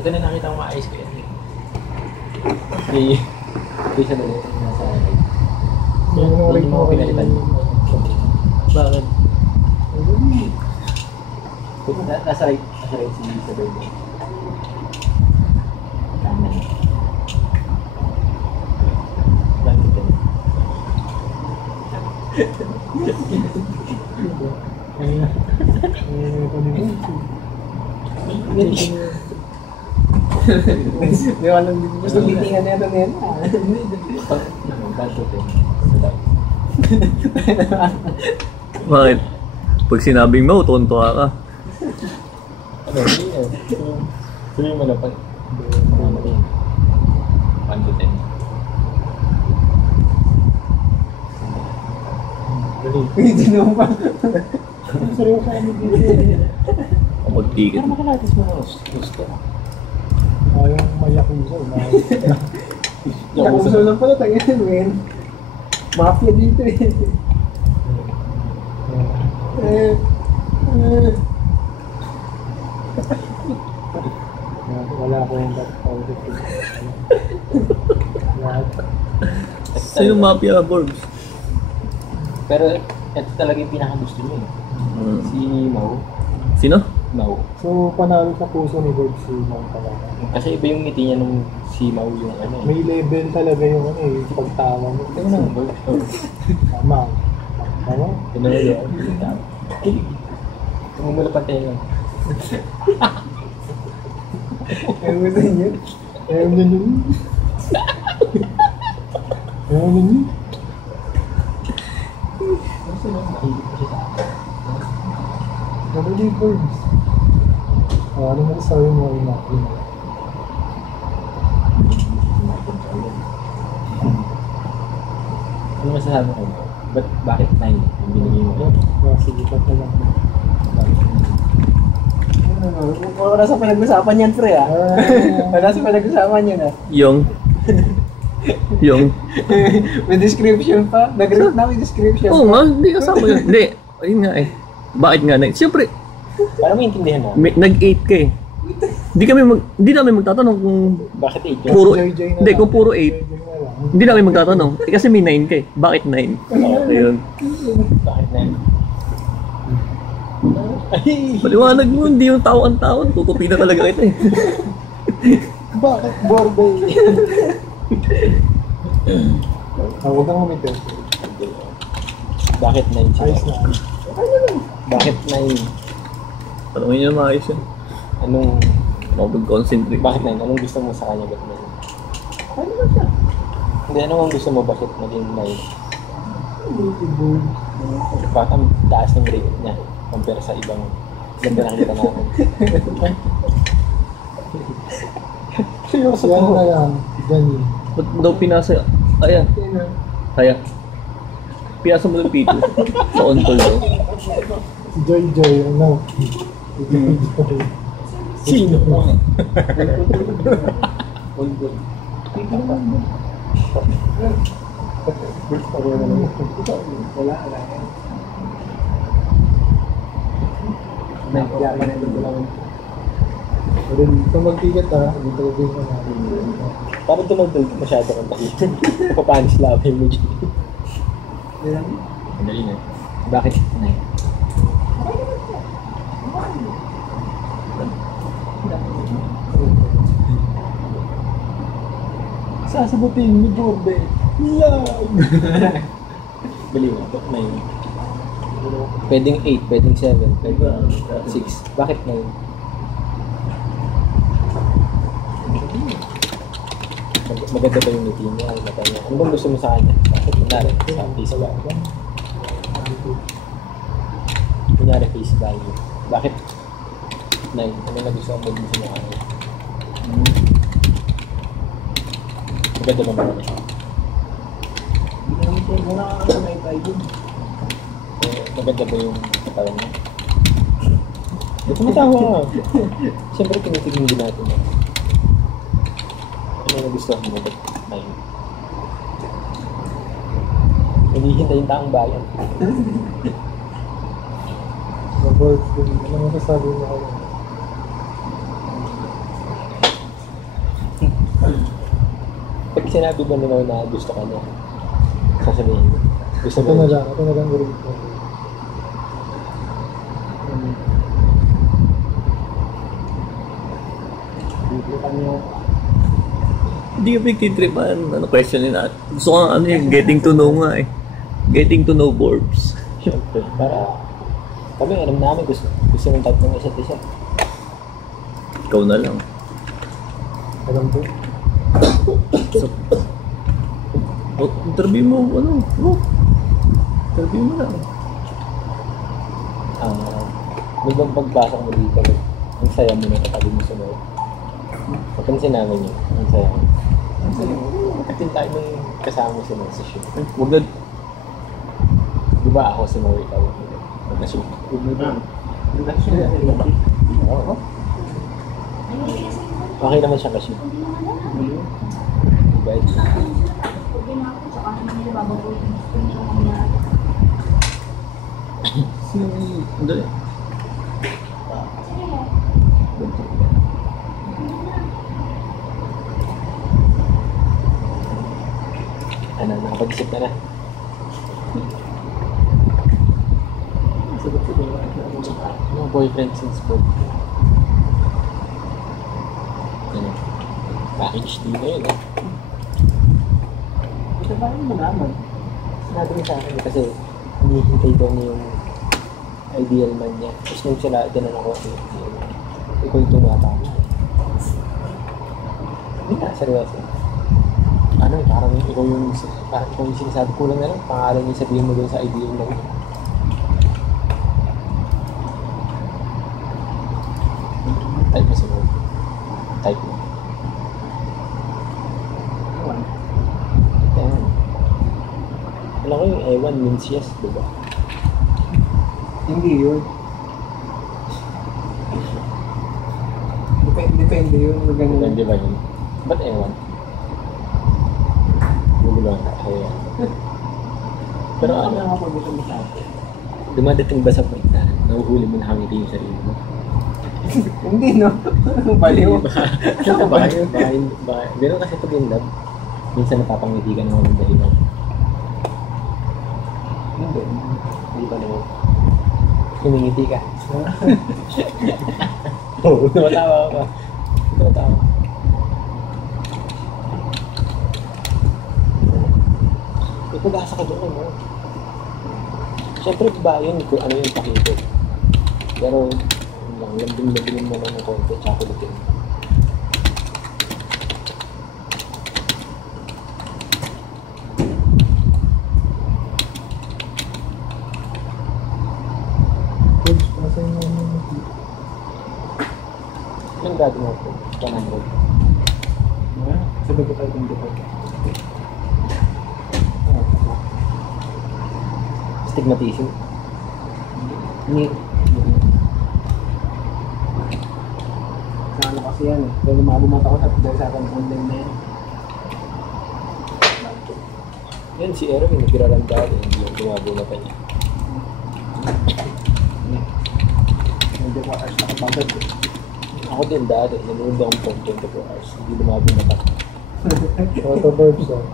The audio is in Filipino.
Ito na nakita ko maayos ko yan. Hindi siya dali. Nasa hindi mo pinalitan mo. Bakit? Nasa right si Isabel. Kanan. Bakit yan? Hindi ko alam, gusto meetingan na ito na yan. Bakit? Pag sinabing mo, tonto ka. Ano, hindi eh. Sabihin mo na pa. 1 to 10. Hindi naman pa. Seryoso kami dito. Mag-ticket. Pero makalatis mo na gusto. Yung Mayakuza. Yakuza lang pala, tangin men. Mafia dito eh. Wala ko yung Sino mafia, Borbs? Pero ito talaga yung pinakagusto niyo eh. Si Mau. Sino? Mau. So, panalo sa puso ni Bob si Mau talaga. Kasi iba yung ngiti niya nung si Mau yung ano eh. May level talaga yung ano eh, pagtawa mo. Ito na ang Bob. Tama. Tama? Ito na yun. Tumumula pa tayo. Ayaw mo na yun. Ayaw mo na yun. Ayaw mo na yun. Nabali Borbs. Ano mo sabi mo ay natin? Ano masasabi ko? Bakit 9 yung binigay mo? Sige, na lang. Wala sa pinag-usapan yan, pre, ah. Wala sa pinag-usapan yan, ah. Yung. May description pa. Nag-rate na may description. Oo nga, hindi kasama yun. Hindi, ayun nga eh. Bakit nga? Siyempre, Para maintindihan mo. nag-8 ka eh. Hindi namin magtatanong kung Bakit 8 yun? puro, Joy-joy na hindi, lang. kung puro 8. Hindi namin magtatanong. Eh, kasi may 9 ka eh. Bakit 9? Ayun. Bakit 9? Ay! Maliwanag mo, hindi yung tao-an-tao. Tutupi na talaga kita eh. Bakit Borbay? Huwag kang umitin. Bakit 9 siya? Ayos na. Bakit 9? Tanongin niyo maayos yun. Anong... Mag-concentrate. Bakit 9? Anong gusto mo sa kanya? Ba't 9? Ano ba siya? Hindi, anong gusto mo? Bakit naging 9? Bakit ang taas ng rate niya compare sa ibang ganda nakikita natin? Seryoso yan na lang. Gani. Ba't daw pinasa? Ayan. Kaya. Pinasa mo ng pito. Sa on-call daw. Si Joy-Joy, ano? Sino? Wala. Nagyaman na ito lang. Pero kung magtigat dito ko din na. Parang tumagdal masyado kang tayo. Papapanis labi mo dyan. Madali na. Bakit 9? Sasabutin ni Borbe. Love! Baliw, ba't 9? Pwedeng 8, pwedeng 7, pwedeng 6. Bakit 9? Maganda ba yung ngiti niya? Ang mata niya? Ano bang gusto mo sa kanya? Bakit kunyari, sa face value? Kunyari, face value. Bakit 9? Ano na gusto mo sa kanya? Maganda ba naman siya? Wala ka sa may tayo. Maganda ba yung katawan niya? Tumatawa ka. Siyempre, tinitignan din natin. Ano na gusto mo ba? Hinihintay yung taong bayan. Robert, ano masasabi mo ako? sinabi mo naman na gusto ka niya. Sasabihin mo. Gusto Ito mo na niya. lang. Ito na lang ulit ko. Dito kami yung Hindi ka pagtitripan. Ano, questionin natin. Gusto ko nga ano yung getting to know nga eh. Getting to know Borbs. Siyempre, para kami alam namin gusto ng tatlong isa't isa. Ikaw na lang. alam ko. So, interview mo, ano, no? Interview mo lang. May bang pagbasok mo dito, ang saya mo na katabi mo sunod. Mapansin namin yun, ang saya mo. Ang saya mo, makatin tayo ng kasama mo sunod sa shoot. Huwag na, Di ba ako si Mo ikaw? Mag-shoot. Oo. Okay naman siya kasi. Diba? hindi. Ano, nakapag-isip ka na. Ano, boyfriend since birth. Ano? Package D na yun, eh. Ito ba yung malaman? Sinabi niya sa akin kasi hinihintay daw niya yung ideal man niya. Tapos nung sila, tinanong ko, ikaw yung tumatama. Hindi na, seryoso. Ano, parang ikaw yung sinasabi, kulang na lang, pangalan niya sabihin mo doon sa ideal man niya. Type mo siguro. Type mo. Ayan. Alam ko yung ewan means yes, diba? Hindi yun. Depende yun. Depende ba yun? Ba't ewan? Guguluhan ka. Kaya. Pero ano, dumadating ba sa point na nahuhuli mo na hangiti yung sarili mo? Hindi, no? Baliw. Baka, gano'n kasi pag in love, minsan napapangiti ka naman ng dahilan. Hindi. Hindi ba naman? Humingiti ka. Oo, tumatawa ka pa. Tumatawa. May pag-asa ka doon, no? Siyempre, ba yun kung ano yung pakito. Pero, yun lang, lambing-lambingin mo lang ng konti, tsaka kulitin. Yung dati mo po, 100. Sabi ko tayo kung dito. Stigmatism. Hindi. Sa ano kasi yan eh. Dahil lumabumata ko dahil sa akin online na yan. Yan, si Erwin, nagkiralan dati, hindi yung tumabo na pa niya. Hindi ko hours nakapagod eh. Ako din dati, nanonood akong phone 24 hours, hindi lumabo na pa. Auto verbs ah.